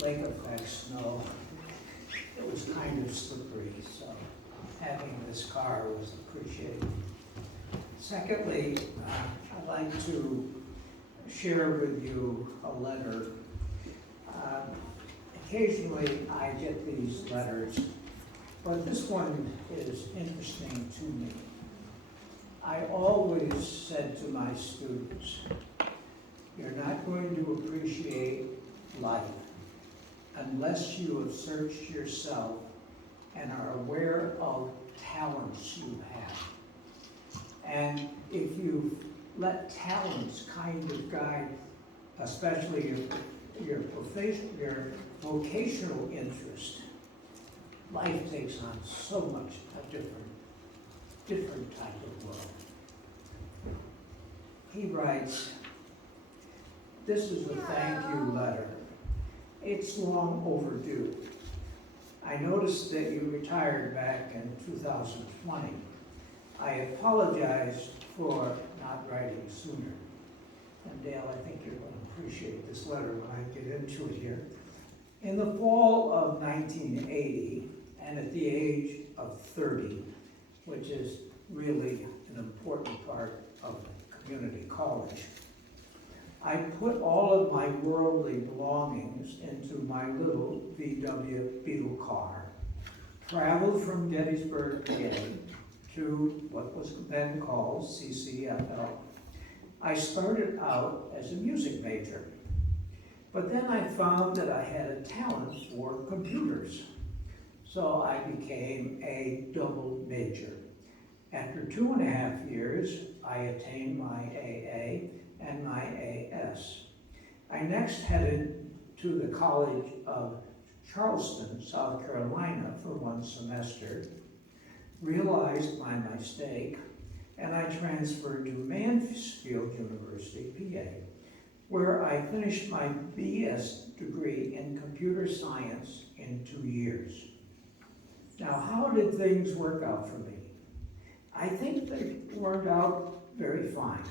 lake effect snow. It was kind of slippery, so having this car was appreciated. Secondly, I'd like to share with you a letter. Occasionally I get these letters, but this one is interesting to me. I always said to my students, you're not going to appreciate life unless you have searched yourself and are aware of talents you have. And if you let talents kind of guide, especially your vocational interest, life takes on so much a different type of world. He writes, this is a thank you letter. It's long overdue. I noticed that you retired back in 2020. I apologize for not writing sooner. And Dale, I think you're going to appreciate this letter when I get into it here. In the fall of 1980, and at the age of 30, which is really an important part of community college, I put all of my worldly belongings into my little VW Beetle car, traveled from Gettysburg, PA, to what was then called CCFL. I started out as a music major, but then I found that I had a talent for computers, so I became a double major. After 2.5 years, I attained my AA and my AS. I next headed to the College of Charleston, South Carolina for 1 semester, realized my mistake, and I transferred to Mansfield University, PA, where I finished my BS degree in computer science in 2 years. Now, how did things work out for me? I think they worked out very fine.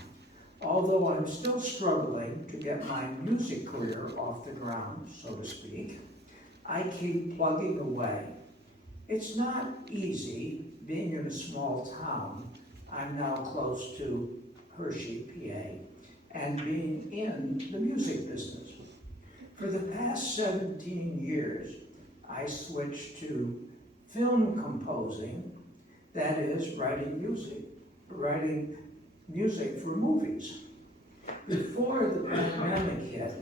Although I'm still struggling to get my music career off the ground, so to speak, I keep plugging away. It's not easy being in a small town. I'm now close to Hershey, PA, and being in the music business. For the past 17 years, I switched to film composing, that is, writing music for movies. Before the pandemic hit,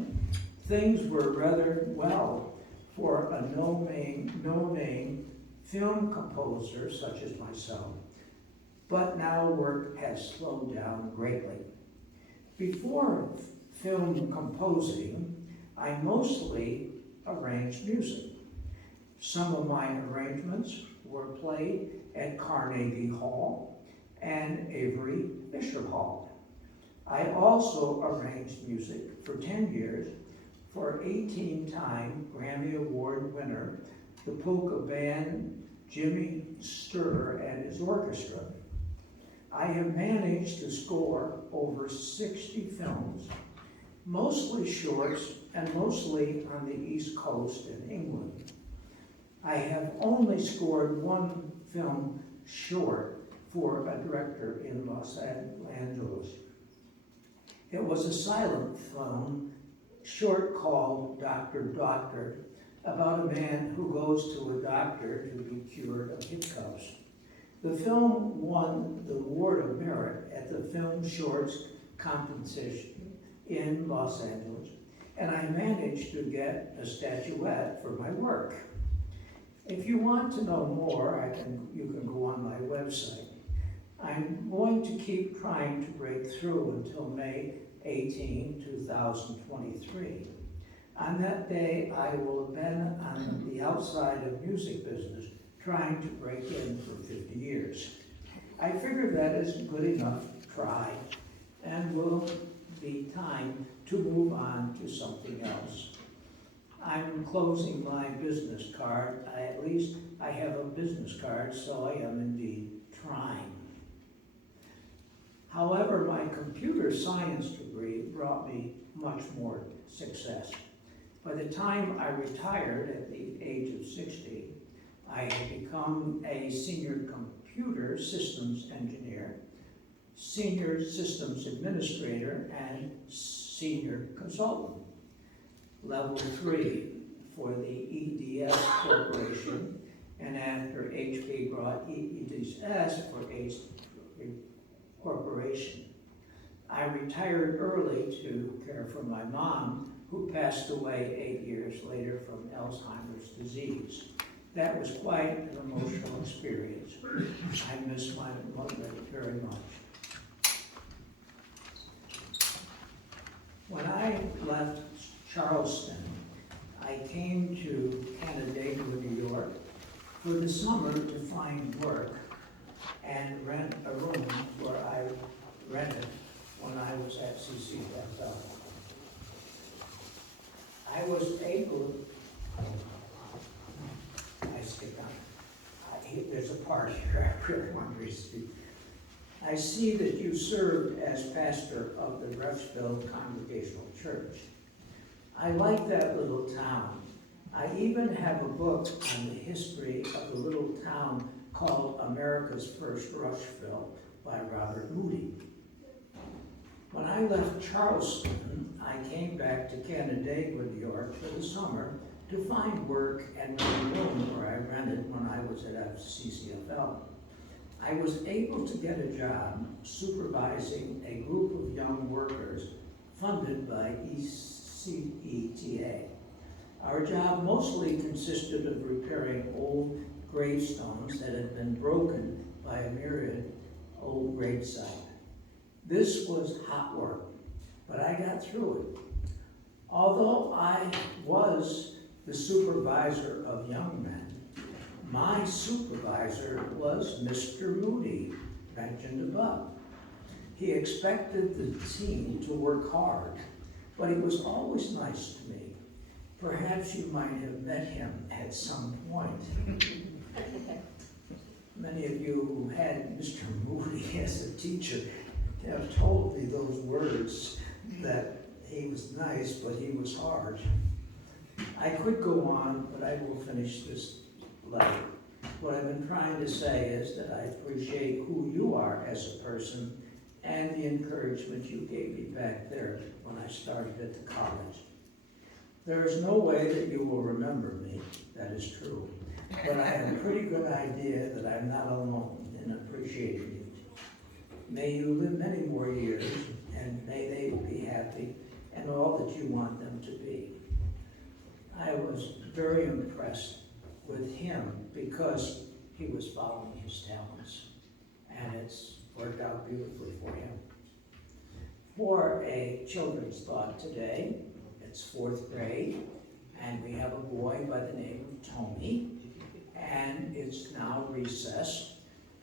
things were rather well for a no-name film composer such as myself, but now work has slowed down greatly. Before film composing, I mostly arranged music. Some of my arrangements were played at Carnegie Hall and Avery Fisher Hall. I also arranged music for 10 years for 18-time Grammy Award winner, the polka band Jimmy Sturr and his orchestra. I have managed to score over 60 films, mostly shorts and mostly on the East Coast in England. I have only scored 1 film short for a director in Los Angeles. It was a silent film short called Doctor, about a man who goes to a doctor to be cured of hiccups. The film won the Award of Merit at the Film Shorts competition in Los Angeles, and I managed to get a statuette for my work. If you want to know more, you can go on my website. I'm going to keep trying to break through until May 18, 2023. On that day, I will have been on the outside of music business, trying to break in for 50 years. I figure that is good enough try, and will be time to move on to something else. I'm closing my business card. At least I have a business card, so I am indeed trying. However, my computer science degree brought me much more success. By the time I retired at the age of 60, I had become a senior computer systems engineer, senior systems administrator, and senior consultant. Level 3 for the EDS Corporation, and after HP brought EDS for HP Corporation. I retired early to care for my mom, who passed away 8 years later from Alzheimer's disease. That was quite an emotional experience. I miss my mother very much. When I left Charleston, I came to Canandaigua, New York, for the summer to find work and rent a room where I rented when I was at CCFL. I was able, I skip down. There's a part here I really want to speak. I see that you served as pastor of the Refsville Congregational Church. I like that little town. I even have a book on the history of the little town called America's First Rushville by Robert Moody. When I left Charleston, I came back to Canandaigua, New York for the summer to find work and rent a room where I rented when I was at CCFL. I was able to get a job supervising a group of young workers funded by ECETA. Our job mostly consisted of repairing old gravestones that had been broken by a myriad old gravesites. This was hot work, but I got through it. Although I was the supervisor of young men, my supervisor was Mr. Moody, mentioned above. He expected the team to work hard, but he was always nice to me. Perhaps you might have met him at some point. Many of you who had Mr. Moody as a teacher have told me those words, that he was nice, but he was hard. I could go on, but I will finish this letter. What I've been trying to say is that I appreciate who you are as a person and the encouragement you gave me back there when I started at the college. There is no way that you will remember me, that is true, but I have a pretty good idea that I'm not alone in appreciating you. May you live many more years, and may they be happy and all that you want them to be. I was very impressed with him because he was following his talents, and it's worked out beautifully for him. For a children's thought today, it's 4th grade, and we have a boy by the name of Tony, and it's now recess.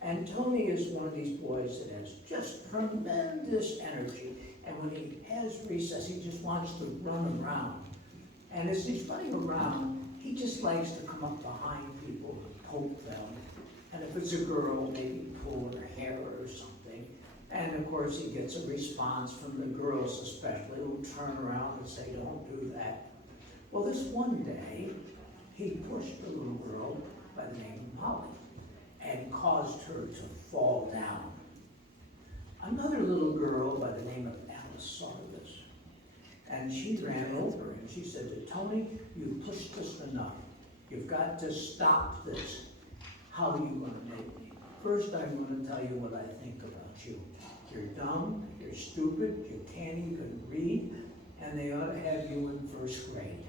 And Tony is one of these boys that has just tremendous energy, and when he has recess, he just wants to run around. And as he's running around, he just likes to come up behind people and poke them. And if it's a girl, maybe pull her hair or something. And of course, he gets a response from the girls especially, who turn around and say, "Don't do that." Well, this one day, he pushed a little girl by the name of Molly and caused her to fall down. Another little girl by the name of Alice saw this, and she ran over and she said to Tony, "You pushed us enough. You've got to stop this. How are you going to make me? First, I'm going to tell you what I think about you. You're dumb, you're stupid, you can't even read, and they ought to have you in 1st grade."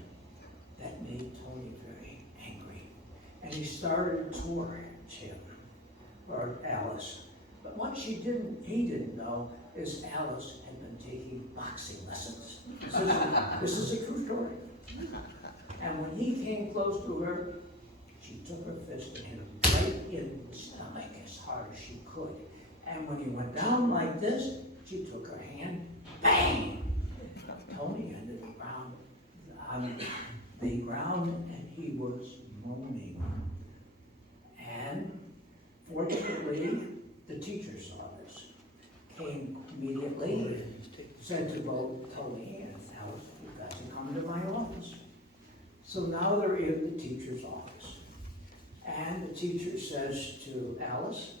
That made Tony very angry, and he started towards him, or Alice. But what he didn't know is Alice had been taking boxing lessons. This is a true story. And when he came close to her, she took her fist and hit him right in the stomach as hard as she could. And when he went down like this, she took her hand, bang! Tony ended on the ground, and he was moaning. And fortunately, the teacher saw this, came immediately, said to both Tony and Alice, "You've got to come to my office." So now they're in the teacher's office. And the teacher says to Alice,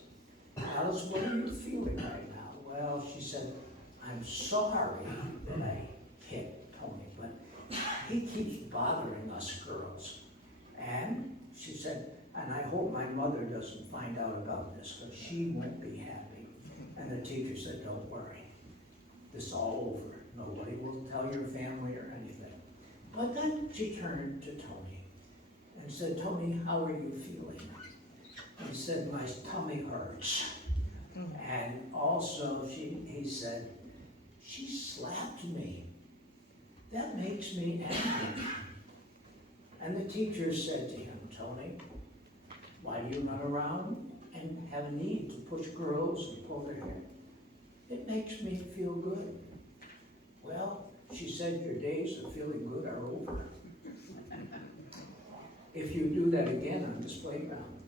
Alice, what are you feeling right now? Well, she said, I'm sorry that I hit Tony, but he keeps bothering us girls. And she said, and I hope my mother doesn't find out about this, because she won't be happy. And the teacher said, don't worry, this is all over. Nobody will tell your family or anything. But then she turned to Tony and said, Tony, how are you feeling? And he said, my tummy hurts. And also he said, she slapped me. That makes me angry. And the teacher said to him, Tony, why do you run around and have a need to push girls and pull their hair? It makes me feel good. Well, she said, your days of feeling good are over. If you do that again on this playground,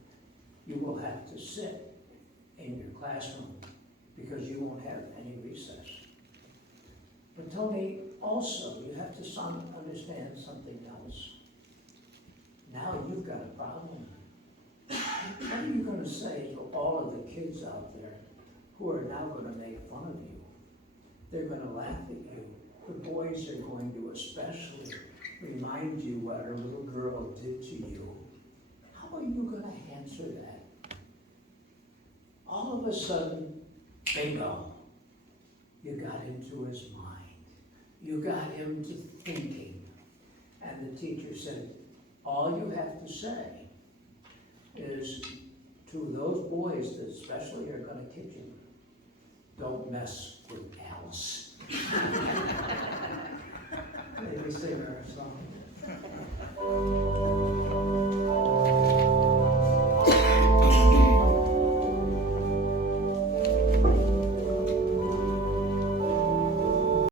you will have to sit in your classroom because you won't have any recess. But Tony, also, you have to understand something else. Now you've got a problem. What are you going to say to all of the kids out there who are now going to make fun of you? They're going to laugh at you. The boys are going to especially remind you what a little girl did to you. How are you going to answer that? All of a sudden, bingo, you got into his mind. You got him to thinking. And the teacher said, all you have to say is to those boys that especially are going to kick you, don't mess with Alice. Maybe sing our song.